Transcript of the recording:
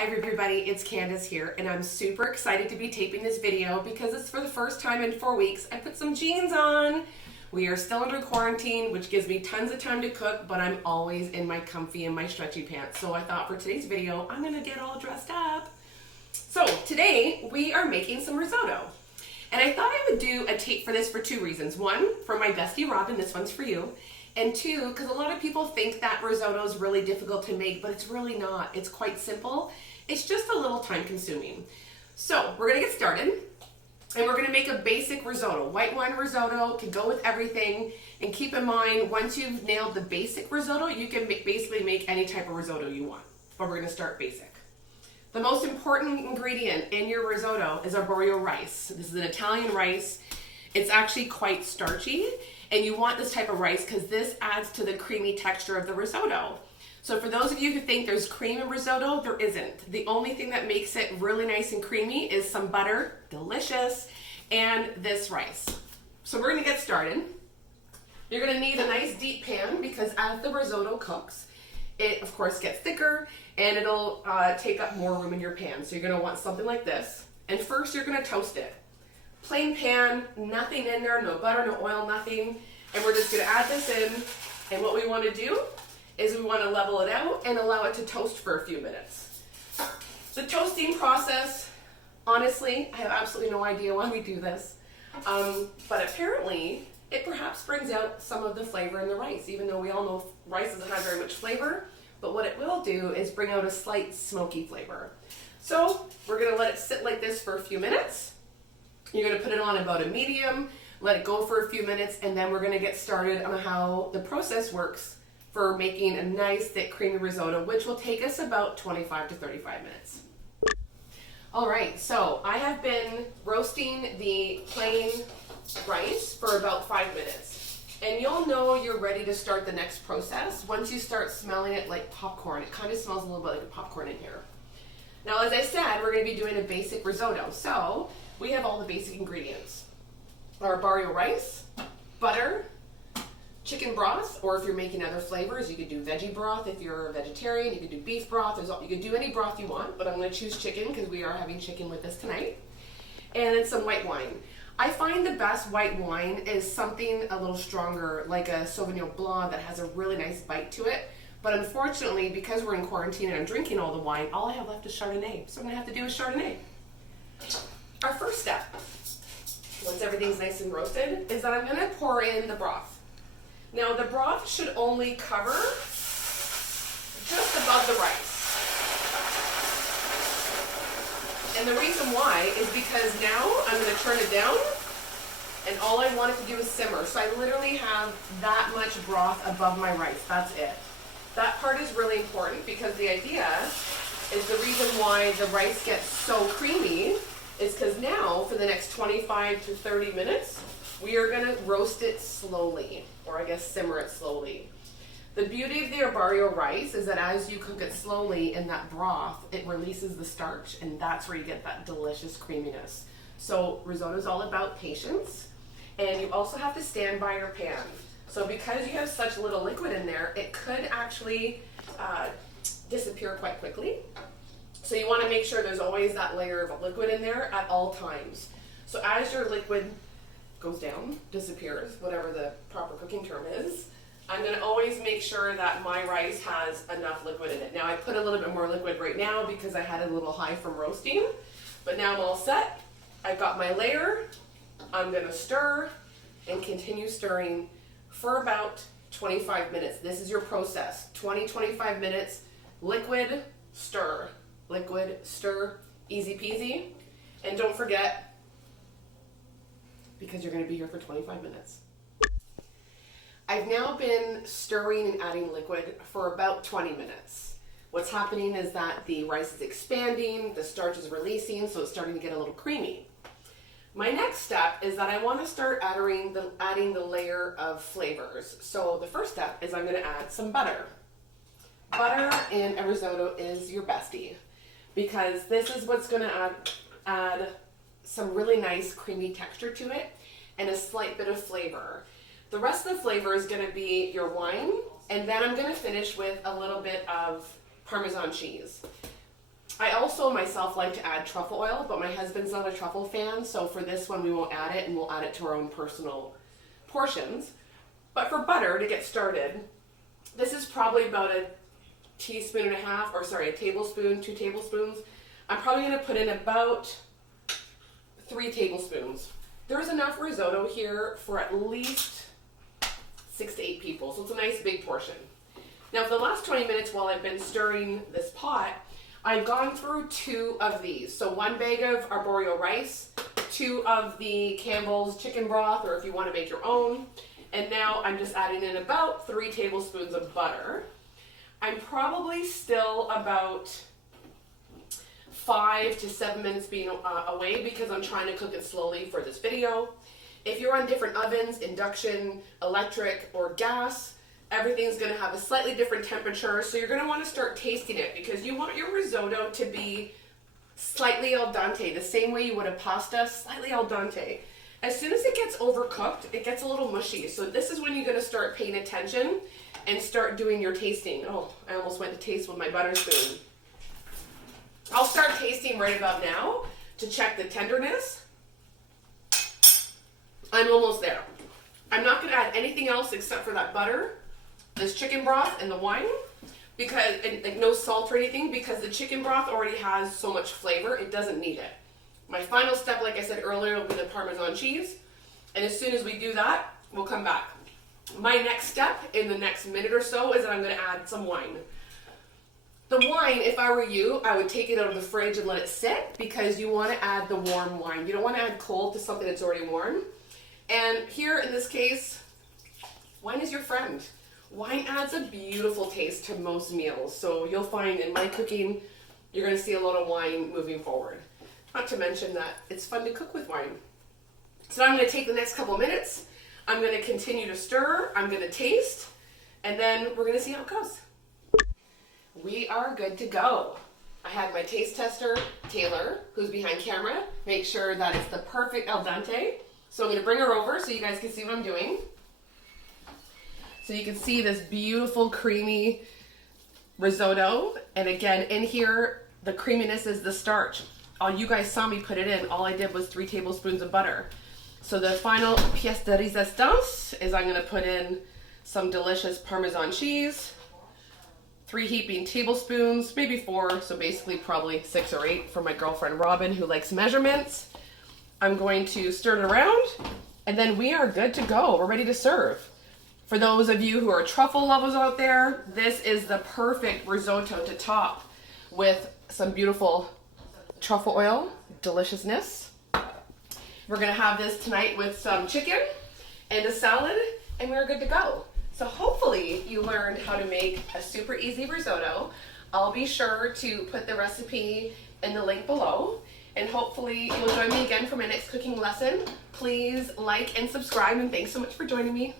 Hi everybody, it's Candace here, and I'm super excited to be taping this video because it's for the first time in 4 weeks I put some jeans on. We are still under quarantine, which gives me tons of time to cook, but I'm always in my comfy and my stretchy pants. So I thought for today's video, I'm gonna get all dressed up. So today we are making some risotto. And I thought I would do a tape for this for two reasons. One, for my bestie Robin, this one's for you. And two, because a lot of people think that risotto is really difficult to make, but it's really not. It's quite simple. It's just a little time consuming. So we're gonna get started and we're gonna make a basic risotto. White wine risotto can go with everything. And keep in mind, once you've nailed the basic risotto, you can basically make any type of risotto you want. But we're gonna start basic. The most important ingredient in your risotto is Arborio rice. This is an Italian rice. It's actually quite starchy, and you want this type of rice because this adds to the creamy texture of the risotto. So for those of you who think there's cream in risotto, there isn't. The only thing that makes it really nice and creamy is some butter, delicious, and this rice. So we're gonna get started. You're gonna need a nice deep pan because as the risotto cooks, it of course gets thicker and it'll take up more room in your pan. So you're gonna want something like this. And first you're gonna toast it. Plain pan, nothing in there, no butter, no oil, nothing. And we're just gonna add this in. And what we wanna do is we wanna level it out and allow it to toast for a few minutes. The toasting process, honestly, I have absolutely no idea why we do this. But apparently, it perhaps brings out some of the flavor in the rice, even though we all know rice doesn't have very much flavor. But what it will do is bring out a slight smoky flavor. So we're gonna let it sit like this for a few minutes. You're gonna put it on about a medium, let it go for a few minutes, and then we're gonna get started on how the process works for making a nice, thick, creamy risotto, which will take us about 25 to 35 minutes. All right, so I have been roasting the plain rice for about 5 minutes. And you'll know you're ready to start the next process once you start smelling it like popcorn. It kind of smells a little bit like a popcorn in here. Now, as I said, we're gonna be doing a basic risotto. So we have all the basic ingredients. Our Arborio rice, butter, chicken broth, or if you're making other flavors, you could do veggie broth. If you're a vegetarian, you could do beef broth. You could do any broth you want, but I'm gonna choose chicken because we are having chicken with us tonight. And then some white wine. I find the best white wine is something a little stronger, like a Sauvignon Blanc that has a really nice bite to it. But unfortunately, because we're in quarantine and I'm drinking all the wine, all I have left is Chardonnay. So I'm gonna have to do a Chardonnay. Our first step, once everything's nice and roasted, is that I'm gonna pour in the broth. Now the broth should only cover just above the rice. And the reason why is because now I'm going to turn it down and all I want it to do is simmer. So I literally have that much broth above my rice. That's it. That part is really important because the idea is the reason why the rice gets so creamy is because now for the next 25 to 30 minutes, we are going to roast it slowly, or I guess simmer it slowly. The beauty of the Arborio rice is that as you cook it slowly in that broth, it releases the starch, and that's where you get that delicious creaminess. So risotto is all about patience, and you also have to stand by your pan. So because you have such little liquid in there, it could actually disappear quite quickly. So you want to make sure there's always that layer of liquid in there at all times. So as your liquid goes down, disappears, whatever the proper cooking term is, I'm going to always make sure that my rice has enough liquid in it. Now I put a little bit more liquid right now because I had a little high from roasting, but now I'm all set. I've got my layer. I'm going to stir and continue stirring for about 25 minutes. This is your process. 20-25 minutes, liquid, stir, easy peasy. And don't forget, because you're going to be here for 25 minutes. I've now been stirring and adding liquid for about 20 minutes. What's happening is that the rice is expanding, the starch is releasing, so it's starting to get a little creamy. My next step is that I want to start adding the layer of flavors. So the first step is I'm going to add some butter. Butter in a risotto is your bestie because this is what's going to add some really nice creamy texture to it and a slight bit of flavor. The rest of the flavor is going to be your wine, and then I'm going to finish with a little bit of Parmesan cheese. I also myself like to add truffle oil, but my husband's not a truffle fan, so for this one we won't add it, and we'll add it to our own personal portions. But for butter, to get started, this is probably about a teaspoon and a half, or sorry, a tablespoon, 2 tablespoons. I'm probably going to put in about 3 tablespoons. There's enough risotto here for at least 6 to 8 people, so it's a nice big portion. Now for the last 20 minutes while I've been stirring this pot, I've gone through 2 of these. So 1 bag of Arborio rice, 2 of the Campbell's chicken broth, or if you want to make your own. And now I'm just adding in about 3 tablespoons of butter. I'm probably still about 5 to 7 minutes being away because I'm trying to cook it slowly for this video. If you're on different ovens, induction, electric, or gas, everything's going to have a slightly different temperature, so you're going to want to start tasting it because you want your risotto to be slightly al dente, the same way you would a pasta, slightly al dente. As soon as it gets overcooked, it gets a little mushy, so this is when you're going to start paying attention and start doing your tasting. Oh, I almost went to taste with my butter spoon. I'll start tasting right about now to check the tenderness. I'm almost there. I'm not going to add anything else except for that butter, this chicken broth, and the wine, because and like no salt or anything, because the chicken broth already has so much flavor, it doesn't need it. My final step, like I said earlier, will be the Parmesan cheese, and as soon as we do that, we'll come back. My next step in the next minute or so is that I'm going to add some wine. The wine, if I were you, I would take it out of the fridge and let it sit, because you want to add the warm wine. You don't want to add cold to something that's already warm. And here in this case, wine is your friend. Wine adds a beautiful taste to most meals. So you'll find in my cooking, you're going to see a lot of wine moving forward. Not to mention that it's fun to cook with wine. So now I'm going to take the next couple minutes. I'm going to continue to stir. I'm going to taste. And then we're going to see how it goes. We are good to go. I had my taste tester, Taylor, who's behind camera, make sure that it's the perfect al dente. So I'm going to bring her over so you guys can see what I'm doing. So you can see this beautiful creamy risotto. And again, in here, the creaminess is the starch. All you guys saw me put it in. All I did was 3 tablespoons of butter. So the final pièce de résistance is I'm going to put in some delicious Parmesan cheese, 3 heaping tablespoons, maybe 4, so basically probably 6 or 8 for my girlfriend Robin, who likes measurements. I'm going to stir it around, and then we are good to go. We're ready to serve. For those of you who are truffle lovers out there, this is the perfect risotto to top with some beautiful truffle oil deliciousness. We're going to have this tonight with some chicken and a salad, and we're good to go. So hopefully you learned how to make a super easy risotto. I'll be sure to put the recipe in the link below, and hopefully you'll join me again for my next cooking lesson. Please like and subscribe, and thanks so much for joining me.